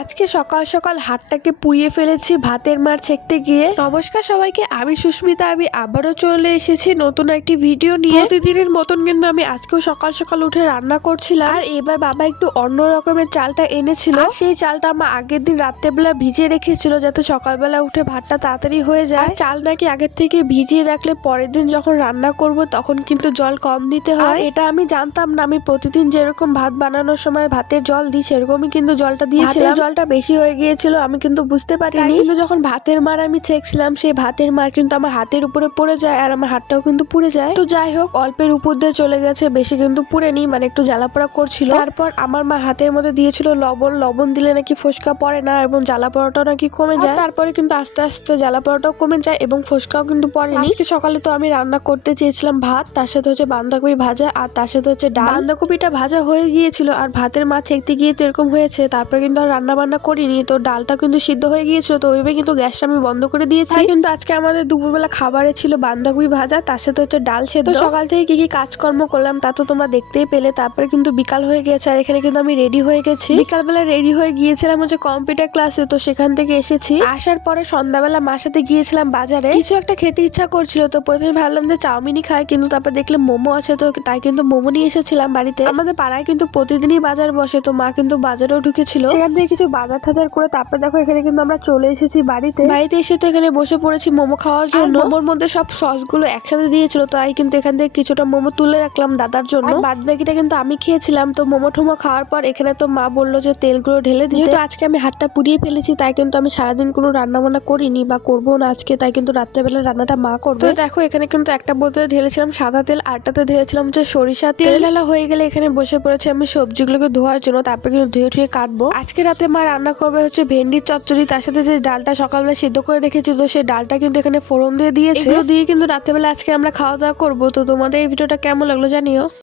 আজকে সকাল সকাল হাতটাকে পুড়িয়ে ফেলেছি ভাতের মার ছেঁকতে গিয়ে। নমস্কার সবাইকে, আমি সুস্মিতা। আমি আবারও চলে এসেছি নতুন একটি ভিডিও নিয়ে। প্রতিদিনের মতন কিন্তু আমি আজকেও সকাল সকাল উঠে রান্না করছিলাম। আর এবার বাবা একটু অন্য রকমের চালটা এনেছিল। সেই চালটা আমার আগের দিন রাত্রেবেলা ভিজিয়ে রেখেছিল যাতে সকালবেলা উঠে ভাতটা তাড়াতাড়ি হয়ে যায়। চাল নাকি আগের থেকে ভিজিয়ে রাখলে পরের দিন যখন রান্না করব তখন কিন্তু জল কম দিতে হয়। এটা আমি জানতাম না। আমি প্রতিদিন যেরকম ভাত বানানোর সময় ভাতের জল দিই সেরকমই কিন্তু জলটা দিয়েছিলাম। জলটা বেশি হয়ে গিয়েছিল, আমি কিন্তু বুঝতে পারিনি। কিন্তু যখন ভাতের মার আমি ছেঁকছিলাম সেই ভাতের মার কিন্তু আমার হাতের উপরে পড়ে যায় আর আমার হাতটাও কিন্তু পুড়ে যায়। তো যাই হোক, অল্পের উপর দিয়ে চলে গেছে, বেশি কিন্তু পুড়েনি, মানে একটু জ্বালাপোড়া করছিল। তারপর আমার মা হাতের মধ্যে দিয়েছিল লবণ। লবণ দিলে নাকি ফোসকা পড়ে না এবং জ্বালাপোড়াটাও নাকি কমে যায়। তারপরে কিন্তু আস্তে আস্তে জ্বালাপোড়াটাও কমে যায় এবং ফোসকাও কিন্তু পড়েনি। আজকে সকালে তো আমি রান্না করতে চেয়েছিলাম ভাত, তার সাথে হচ্ছে বাঁধাকপি ভাজা আর তার সাথে হচ্ছে ডাল। বাঁধাকপিটা ভাজা হয়ে গিয়েছিল আর ভাতের মাছ ছেঁকতে গিয়ে তো এরকম হয়েছে। তারপরে কিন্তু আর রান্না বান্না করিনি, তো ডালটা কিন্তু সিদ্ধ হয়ে গিয়েছিল, তো ওইভাবে কিন্তু গ্যাসটা আমি বন্ধ করে দিয়েছি। কিন্তু আজকে আমাদের দুপুরবেলা খাবারে ছিল বাঁধাকপি ভাজা, তার সাথে হচ্ছে ডাল সেদ্ধ। সকাল থেকে কি কি কাজকর্ম করলাম তা তো তোমরা দেখতেই পেলে। তারপরে কিন্তু বিকাল হয়ে গেছে আর এখানে কিন্তু আমি রেডি হয়ে গেছি। বিকালবেলা রেডি হয়ে গিয়েছিলাম হচ্ছে কম্পিউটার ক্লাসে, তো সেখান থেকে এসেছি। আসার পরে সন্ধ্যাবেলা মার সাথে গিয়েছিলাম বাজারে, কিছু একটা খেতে ইচ্ছা করছিল। তো প্রথমে ভাবলাম যে চাউমিনই খাই, কিন্তু তারপর দেখলাম মোমো আছে, তো তাই কিন্তু মোমো নিয়ে এসেছিলাম বাড়িতে। আমাদের পাড়ায় কিন্তু প্রতিদিনই বাজার বসে, তো মা কিন্তু বাজারেও ঢুকেছিল। সেখান থেকে কিছু বাজার টাজার করে তারপর দেখো এখানে কিন্তু আমরা চলে এসেছি বাড়িতে। বাড়িতে এসে তো এখানে বসে পড়েছি মোমো খাওয়ার জন্য। মোমোর মধ্যে সব সস গুলো একসাথে দিয়েছিল, তাই কিন্তু এখান থেকে কিছুটা মোমো তুলে রাখলাম দাদার জন্য। বাদ বাকিটা কিন্তু আমি খেয়েছিলাম। তো মোমো টোমো খাওয়ার পর এখানে তো মা বললো যে তেলগুলো ঢেলে দিতে। যেহেতু আজকে আমি হাতটা পুড়িয়ে ফেলেছি তাই কিন্তু আমি সারাদিন কোনো রান্না বান্না করিনি বা করবো না আজকে, তাই কিন্তু রাত্রেবেলা রান্নাটা মা করবে। তো দেখো এখানে কিন্তু একটা বোতলে ঢেলেছিলাম সাদা তেল, আরটাতে ঢেলেছিলাম হচ্ছে সরিষা তেল। ঢালা হয়ে গেলে এখানে বসে পড়েছি আমি সবজিগুলোকে ধোয়ার জন্য, তারপরে কিন্তু ধুয়ে ধুয়ে কাটবো। আজকে রাতে মা রান্না করবে হচ্ছে ভেন্ডির চচ্চড়ি, তার সাথে যে ডালটা সকালবেলা সিদ্ধ করে রেখেছি, তো সেই ডালটা কিন্তু এখানে ফোড়ন দিয়ে দিয়েছে। এগুলো দিয়ে কিন্তু রাত্রেবেলা আজকে আমরা খাওয়া দাওয়া করবো। তো তোমাদের এই ভিডিওটা কেমন লাগলো জানিও।